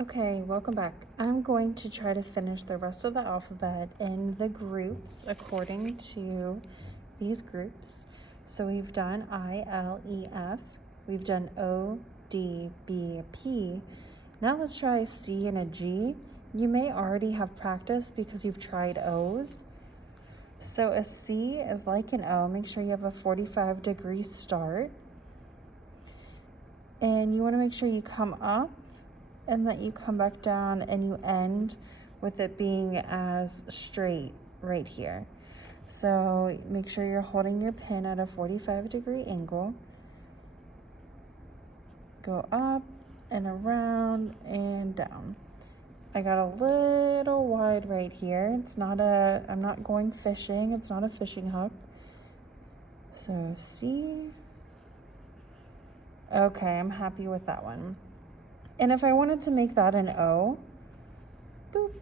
Okay, welcome back. I'm going to try to finish the rest of the alphabet in the groups according to these groups. So we've done I, L, E, F. We've done O, D, B, P. Now let's try a C and a G. You may already have practice because you've tried O's. So a C is like an O. Make sure you have a 45-degree start. And you want to make sure you come up and that you come back down and you end with it being as straight right here. So make sure you're holding your pin at a 45-degree angle. Go up and around and down. I got a little wide right here. I'm not going fishing. It's not a fishing hook. So C. Okay, I'm happy with that one. And if I wanted to make that an O, boop,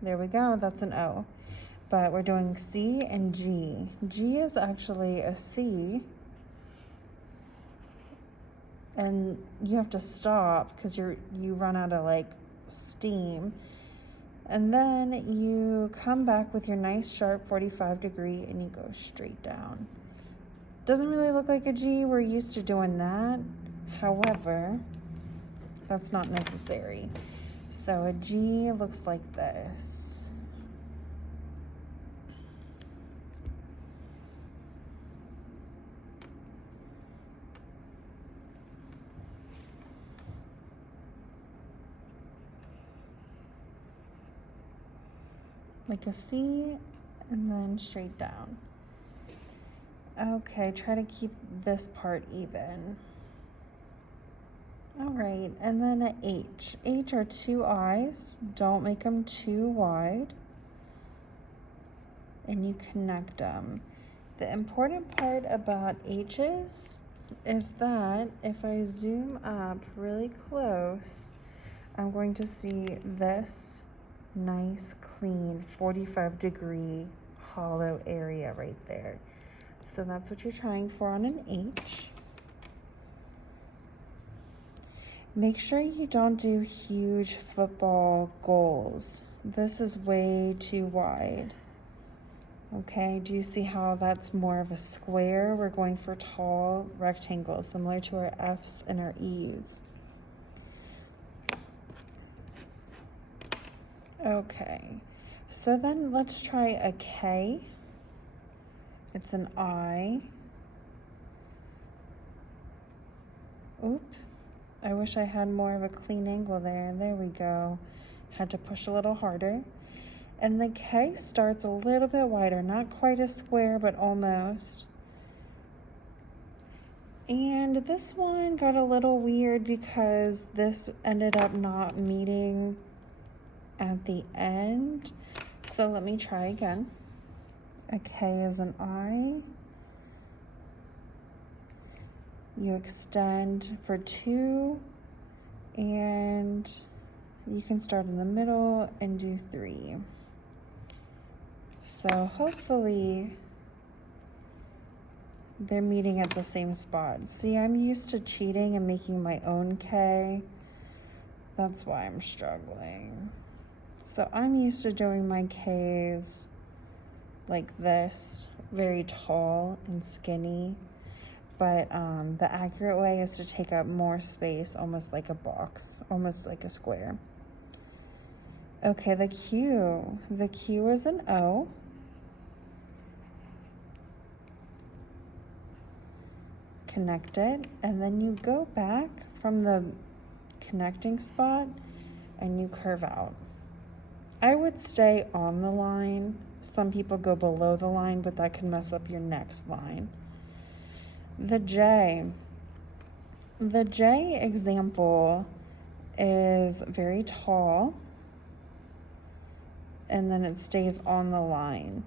there we go, that's an O. But we're doing C and G. G is actually a C. And you have to stop because you run out of like steam. And then you come back with your nice sharp 45-degree and you go straight down. Doesn't really look like a G, we're used to doing that. However, that's not necessary. So a G looks like this. Like a C and then straight down. Okay, try to keep this part even. All right, and then an H. H are two I's. Don't make them too wide. And you connect them. The important part about H's is that if I zoom up really close, I'm going to see this nice, clean 45-degree hollow area right there. So that's what you're trying for on an H. Make sure you don't do huge football goals. This is way too wide. Okay, do you see how that's more of a square? We're going for tall rectangles, similar to our F's and our E's. Okay, so then let's try a K. It's an I. Oop. I wish I had more of a clean angle there. There we go. Had to push a little harder. And the K starts a little bit wider, not quite a square, but almost. And this one got a little weird because this ended up not meeting at the end. So let me try again. A K is an I. You extend for 2 and you can start in the middle and do 3. So hopefully they're meeting at the same spot. See, I'm used to cheating and making my own K. That's why I'm struggling. So I'm used to doing my Ks like this, very tall and skinny. But the accurate way is to take up more space, almost like a box, almost like a square. Okay, the Q. The Q is an O. Connect it, and then you go back from the connecting spot and you curve out. I would stay on the line. Some people go below the line, but that can mess up your next line. The J. The J example is very tall, and then it stays on the line.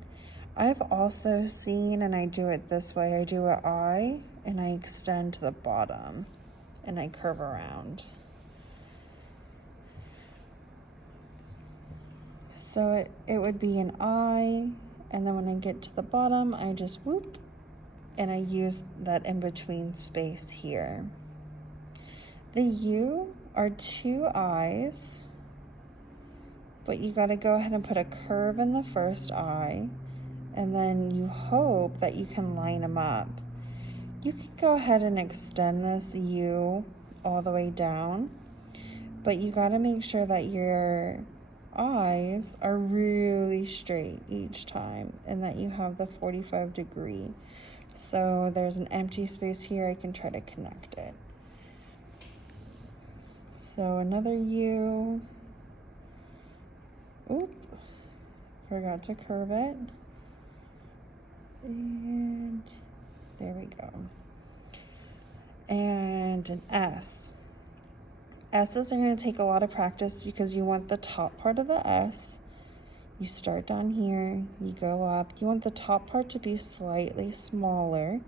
I've also seen, and I do it this way, I do an I, and I extend to the bottom, and I curve around. So it would be an I, and then when I get to the bottom, I just whoop, and I use that in-between space here. The U are two I's, But you got to go ahead and put a curve in the first eye, and then you hope that you can line them up. You could go ahead and extend this U all the way down, but you got to make sure that your eyes are really straight each time and that you have the 45-degree. So there's an empty space here, I can try to connect it. So another U. Oop, forgot to curve it. And there we go. And an S. S's are going to take a lot of practice because you want the top part of the S. You start down here, you go up. You want the top part to be slightly smaller,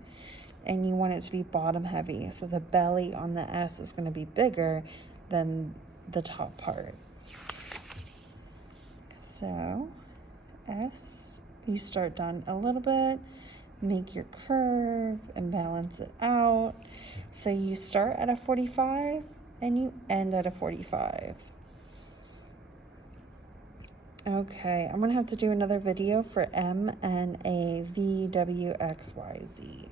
and you want it to be bottom heavy. So the belly on the S is going to be bigger than the top part. So S, you start down a little bit, make your curve and balance it out. So you start at a 45 and you end at a 45. Okay, I'm gonna have to do another video for M, N, A, V, W, X, Y, Z.